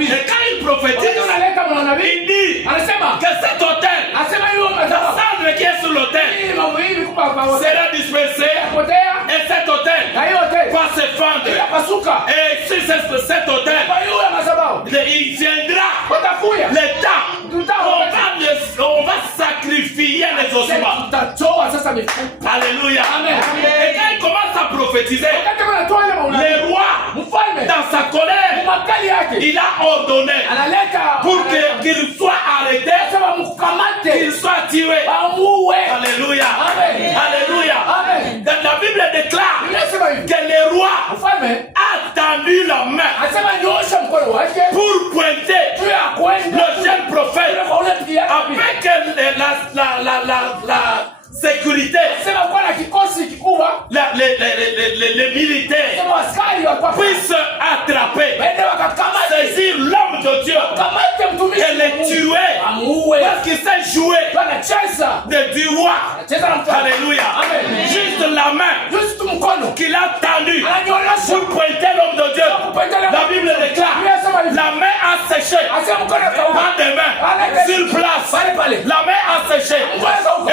Et quand il prophétise, il dit que cet autel, la cendre qui est sur l'autel, sera dispersée. Et cet autel va se fendre. Et sur cet autel, il viendra le temps. On va sacrifier les ossements. Alléluia. Et quand il commence à prophétiser, le roi, dans sa colère, il a ordonné pour qu'il soit arrêté, qu'il soit tué. Alléluia. Alléluia. Dans la Bible déclare que le roi a tendu la main pour pointer le jeune prophète avec la sécurité, les militaires puissent attraper, saisir l'homme de Dieu et le tuer parce qu'il s'est joué du roi. Alléluia. Juste la main qu'il a tendue pour pointer l'homme de Dieu. La Bible déclare la main a séché, pas de main sur place, la main a séché.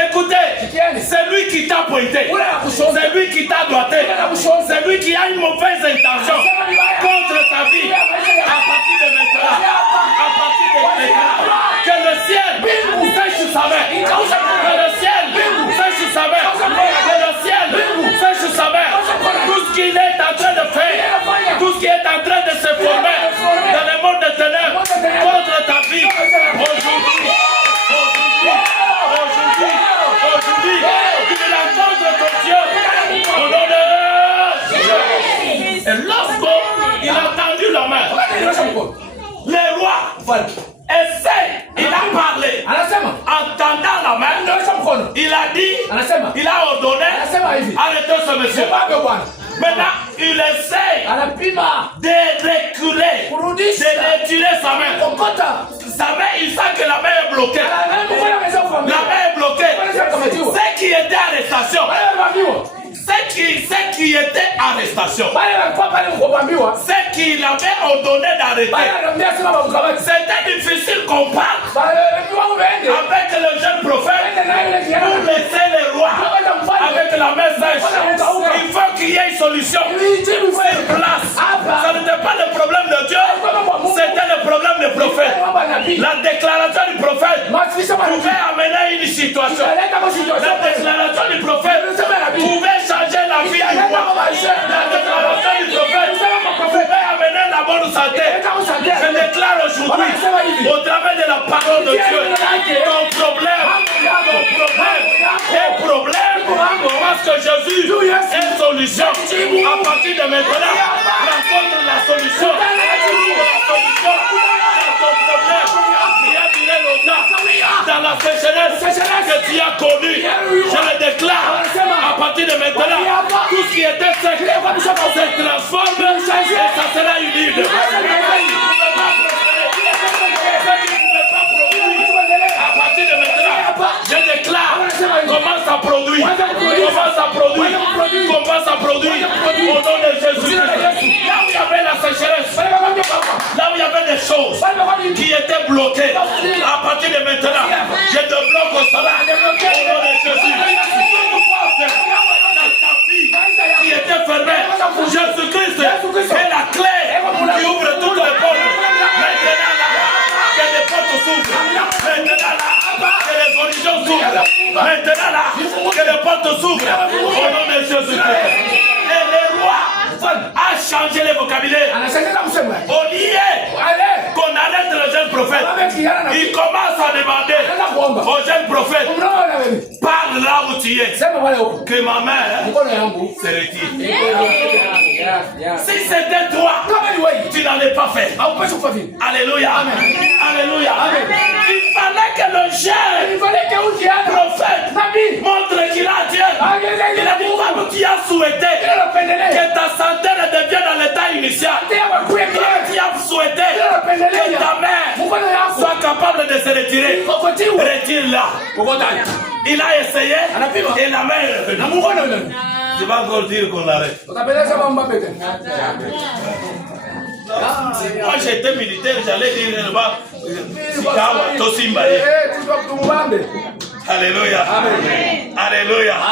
Écoutez, c'est lui qui t'a pointé, c'est lui qui t'a doigté, c'est lui qui a une mauvaise intention contre ta vie. À partir de maintenant, que le ciel sèche sur sa main, que le ciel sèche sur sa main, que le ciel sèche sur sa main. Tout ce qu'il est en train de faire, tout ce qui est en train de se former dans le monde des ténèbres contre ta vie, aujourd'hui, il rencontre ton Dieu au nom de Jésus. Et lorsqu'il a tendu la main, le roi essaie, il a parlé en tendant la main, il a dit, il a ordonné, arrêtez ce monsieur. Maintenant, il essaie de reculer, de retirer sa main. Sa main, il sent que la main est bloquée. La main est bloquée. Ce qui était arrestation. Ce qui était arrestation. Ce qu'il avait ordonné d'arrêter. C'était difficile qu'on parle avec le jeune prophète pour laisser le roi avec la main sèche. Il faut qu'il y ait une solution sur place. Ça n'était pas le problème de Dieu, c'était le problème du prophète. La déclaration du prophète pouvait amener une situation. La déclaration du prophète pouvait changer la vie du roi. La déclaration du prophète pouvait amener la bonne santé. Je déclare aujourd'hui, au travers de la parole de Dieu, ton problème est problème, parce que Jésus est solution. À partir de maintenant, rencontre la solution. Dans la sécheresse que tu as connue, je le déclare à partir de maintenant, tout ce qui était sec se transforme et ça sera humide. À partir de maintenant, je déclare, commence à produire, commence à produire au nom de Jésus. Là où il y avait la sécheresse, là où il y avait des choses qui étaient bloquées, à partir de maintenant, je débloque cela au nom de Jésus. Dans ta vie qui était fermée, Jésus-Christ est la clé qui ouvre toutes les portes. Maintenant là, que les portes s'ouvrent. Maintenant là, que les horizons s'ouvrent. Maintenant là, que les portes s'ouvrent au nom de Jésus-Christ. Et le roi a changé les vocabulaires. Au lieu qu'on arrête le jeune prophète, il commence à demander au jeune prophète, parle là où tu es, que ma main se retire. Si c'était toi, tu n'allais pas faire. Alléluia. Alléluia. Il fallait que le jeune prophète montre qu'il a Dieu. Il a dit, comme tu as souhaité que ta santé redevienne dans l'état initial, tu as souhaité que ta mère soit capable de se retirer, retire-la. Il a essayé et la main est revenue. Tu vas encore dire qu'on l'arrête. Moi j'étais militaire, j'allais dire là-bas, Sikawa, Tosimba. Alléluia. Amen. Alléluia. Amen.